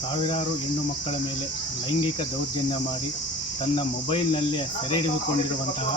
ಮಕ್ಕಳ ಮೇಲೆ ಲೈಂಗಿಕ ದೌರ್ಜನ್ಯ ಮಾಡಿ ತನ್ನ ಮೊಬೈಲ್ನಲ್ಲೇ ಸೆರೆ ಹಿಡಿದುಕೊಂಡಿರುವಂತಹ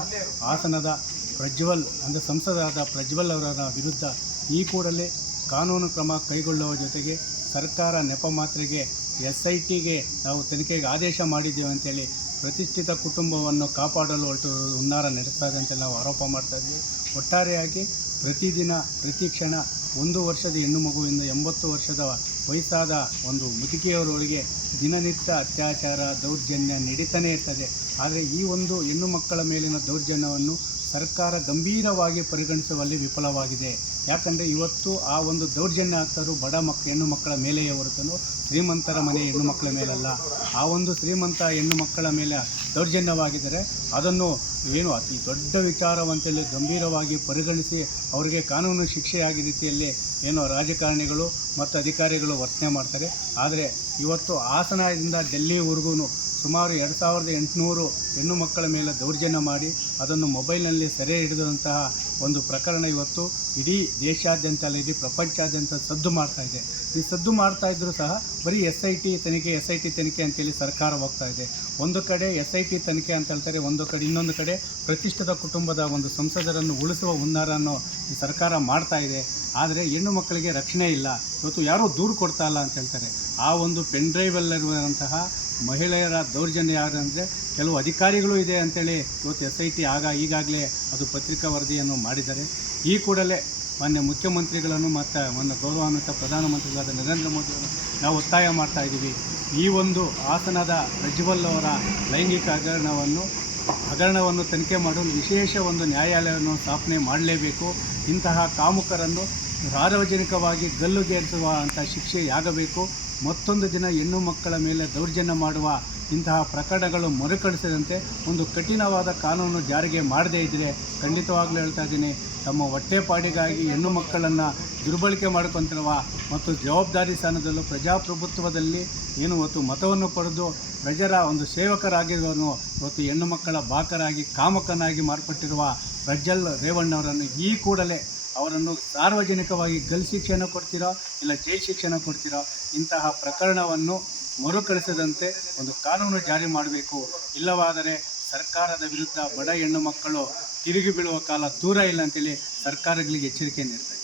ಹಾಸನದ ಪ್ರಜ್ವಲ್ ಅಂದರೆ ಸಂಸದರಾದ ಪ್ರಜ್ವಲ್ ಅವರ ವಿರುದ್ಧ ಈ ಕೂಡಲೇ ಕಾನೂನು ಕ್ರಮ ಕೈಗೊಳ್ಳುವ ಜೊತೆಗೆ ಸರ್ಕಾರ ನೆಪ ಮಾತ್ರೆಗೆ ಎಸ್ ಐ ಟಿಗೆ ನಾವು ತನಿಖೆಗೆ ಆದೇಶ ಮಾಡಿದ್ದೇವೆ ಅಂತೇಳಿ ಪ್ರತಿಷ್ಠಿತ ಕುಟುಂಬವನ್ನು ಕಾಪಾಡಲು ಹೊರಟು ಹುನ್ನಾರ ನಡೆಸ್ತಾ ಇದೆ ಅಂತೇಳಿ ನಾವು ಆರೋಪ ಮಾಡ್ತಾ ಇದ್ವಿ. ಒಟ್ಟಾರೆಯಾಗಿ ಪ್ರತಿದಿನ, ಪ್ರತಿ ಕ್ಷಣ ಒಂದು ವರ್ಷದ ಹೆಣ್ಣು ಮಗುವಿಂದ ಎಂಬತ್ತು ವರ್ಷದ ವಯಸ್ಸಾದ ಒಂದು ಮುದುಕಿಯವರೊಳಗೆ ದಿನನಿತ್ಯ ಅತ್ಯಾಚಾರ, ದೌರ್ಜನ್ಯ ನಡೀತಾನೆ ಇರ್ತದೆ. ಆದರೆ ಈ ಒಂದು ಹೆಣ್ಣು ಮಕ್ಕಳ ಮೇಲಿನ ದೌರ್ಜನ್ಯವನ್ನು ಸರ್ಕಾರ ಗಂಭೀರವಾಗಿ ಪರಿಗಣಿಸುವಲ್ಲಿ ವಿಫಲವಾಗಿದೆ. ಯಾಕಂದರೆ ಇವತ್ತು ಆ ಒಂದು ದೌರ್ಜನ್ಯ ಆಗ್ತಾರೋ ಬಡ ಮಕ್, ಹೆಣ್ಣು ಮಕ್ಕಳ ಮೇಲೆಯೇ ಹೊರತನು. ಶ್ರೀಮಂತರ ಮನೆ ಹೆಣ್ಣು ಮಕ್ಕಳ ಮೇಲಲ್ಲ. ಆ ಒಂದು ಶ್ರೀಮಂತ ಹೆಣ್ಣು ಮಕ್ಕಳ ಮೇಲೆ ದೌರ್ಜನ್ಯವಾಗಿದ್ದರೆ ಅದನ್ನು ಏನು ಅತಿ ದೊಡ್ಡ ವಿಚಾರವಂತೇಳಿ ಗಂಭೀರವಾಗಿ ಪರಿಗಣಿಸಿ ಅವರಿಗೆ ಕಾನೂನು ಶಿಕ್ಷೆಯಾಗಿ ರೀತಿಯಲ್ಲಿ ಏನೋ ರಾಜಕಾರಣಿಗಳು ಮತ್ತು ಅಧಿಕಾರಿಗಳು ವರ್ತನೆ ಮಾಡ್ತಾರೆ. ಆದರೆ ಇವತ್ತು ಹಾಸನದಿಂದ ಡೆಲ್ಲಿವರೆಗೂ ಸುಮಾರು ಎರಡು ಸಾವಿರದ ಎಂಟುನೂರು ಹೆಣ್ಣು ಮಕ್ಕಳ ಮೇಲೆ ದೌರ್ಜನ್ಯ ಮಾಡಿ ಅದನ್ನು ಮೊಬೈಲ್ನಲ್ಲಿ ಸೆರೆ ಹಿಡಿದಂತಹ ಒಂದು ಪ್ರಕರಣ ಇವತ್ತು ಇಡೀ ದೇಶಾದ್ಯಂತ ಅಲ್ಲ, ಇಡೀ ಪ್ರಪಂಚಾದ್ಯಂತ ಸದ್ದು ಮಾಡ್ತಾ ಇದೆ. ಈ ಸದ್ದು ಮಾಡ್ತಾ ಇದ್ದರೂ ಸಹ ಬರೀ ಎಸ್ ಐ ಟಿ ತನಿಖೆ ಎಸ್ ಐ ಟಿ ತನಿಖೆ ಅಂತೇಳಿ ಸರ್ಕಾರ ಹೋಗ್ತಾ ಇದೆ. ಒಂದು ಕಡೆ ಎಸ್ ಐ ಟಿ ತನಿಖೆ ಅಂತ ಹೇಳ್ತಾರೆ, ಒಂದು ಕಡೆ, ಇನ್ನೊಂದು ಕಡೆ ಪ್ರತಿಷ್ಠಿತ ಕುಟುಂಬದ ಒಂದು ಸಂಸದರನ್ನು ಉಳಿಸುವ ಹುನ್ನಾರನ್ನು ಈ ಸರ್ಕಾರ ಮಾಡ್ತಾ ಇದೆ. ಆದರೆ ಹೆಣ್ಣು ಮಕ್ಕಳಿಗೆ ರಕ್ಷಣೆ ಇಲ್ಲ. ಇವತ್ತು ಯಾರೂ ದೂರು ಕೊಡ್ತಾ ಇಲ್ಲ ಅಂತ ಹೇಳ್ತಾರೆ. ಆ ಒಂದು ಪೆನ್ ಡ್ರೈವಲ್ಲಿರುವಂತಹ ಮಹಿಳೆಯರ ದೌರ್ಜನ್ಯ ಯಾರಂದರೆ ಕೆಲವು ಅಧಿಕಾರಿಗಳು ಇದೆ ಅಂತೇಳಿ ಇವತ್ತು ಎಸ್ ಐ ಟಿ ಆಗ ಈಗಾಗಲೇ ಅದು ಪತ್ರಿಕಾ ವರದಿಯನ್ನು ಮಾಡಿದ್ದಾರೆ. ಈ ಕೂಡಲೇ ಮಾನ್ಯ ಮುಖ್ಯಮಂತ್ರಿಗಳನ್ನು ಮತ್ತು ಮೊನ್ನೆ ಗೌರವಾನ್ವಿತ ಪ್ರಧಾನಮಂತ್ರಿಗಳಾದ ನರೇಂದ್ರ ಮೋದಿಯವರು ನಾವು ಒತ್ತಾಯ ಮಾಡ್ತಾ ಇದ್ದೀವಿ. ಈ ಒಂದು ಹಾಸನದ ಪ್ರಜ್ವಲ್ ಅವರ ಲೈಂಗಿಕ ಹಗರಣವನ್ನು ಹಗರಣವನ್ನು ತನಿಖೆ ಮಾಡಲು ವಿಶೇಷ ಒಂದು ನ್ಯಾಯಾಲಯವನ್ನು ಸ್ಥಾಪನೆ ಮಾಡಲೇಬೇಕು. ಇಂತಹ ಕಾಮುಕರನ್ನು ಸಾರ್ವಜನಿಕವಾಗಿ ಗಲ್ಲುಗೇರಿಸುವ ಅಂಥ ಶಿಕ್ಷೆಯಾಗಬೇಕು. ಮತ್ತೊಂದು ದಿನ ಹೆಣ್ಣು ಮಕ್ಕಳ ಮೇಲೆ ದೌರ್ಜನ್ಯ ಮಾಡುವ ಇಂತಹ ಪ್ರಕರಣಗಳು ಮರುಕಳಿಸದಂತೆ ಒಂದು ಕಠಿಣವಾದ ಕಾನೂನು ಜಾರಿಗೆ ಮಾಡದೇ ಇದ್ದರೆ ಖಂಡಿತವಾಗ್ಲೂ ಹೇಳ್ತಾ ಇದ್ದೀನಿ, ತಮ್ಮ ಹೊಟ್ಟೆಪಾಡಿಗಾಗಿ ಹೆಣ್ಣು ಮಕ್ಕಳನ್ನು ದುರ್ಬಳಕೆ ಮಾಡ್ಕೊತಿರುವ ಮತ್ತು ಜವಾಬ್ದಾರಿ ಸ್ಥಾನದಲ್ಲೂ ಪ್ರಜಾಪ್ರಭುತ್ವದಲ್ಲಿ ಏನು ಇವತ್ತು ಮತವನ್ನು ಪಡೆದು ಪ್ರಜರ ಒಂದು ಸೇವಕರಾಗಿರುವನು ಇವತ್ತು ಹೆಣ್ಣು ಮಕ್ಕಳ ಬಾಕರಾಗಿ, ಕಾಮಕನಾಗಿ ಮಾರ್ಪಟ್ಟಿರುವ ಪ್ರಜ್ವಲ್ ರೇವಣ್ಣವರನ್ನು ಈ ಕೂಡಲೇ ಅವರನ್ನು ಸಾರ್ವಜನಿಕವಾಗಿ ಗಲ್ ಶಿಕ್ಷಣ ಕೊಡ್ತೀರಾ ಇಲ್ಲ ಜೈಲ್ ಶಿಕ್ಷಣ ಕೊಡ್ತೀರಾ? ಇಂತಹ ಪ್ರಕರಣವನ್ನು ಮರುಕಳಿಸದಂತೆ ಒಂದು ಕಾನೂನು ಜಾರಿ ಮಾಡಬೇಕು. ಇಲ್ಲವಾದರೆ ಸರ್ಕಾರದ ವಿರುದ್ಧ ಬಡ ಹೆಣ್ಣು ಮಕ್ಕಳು ತಿರುಗಿ ಬೀಳುವ ಕಾಲ ದೂರ ಇಲ್ಲ ಅಂತೇಳಿ ಸರ್ಕಾರಗಳಿಗೆ ಎಚ್ಚರಿಕೆ ನೀಡ್ತಾರೆ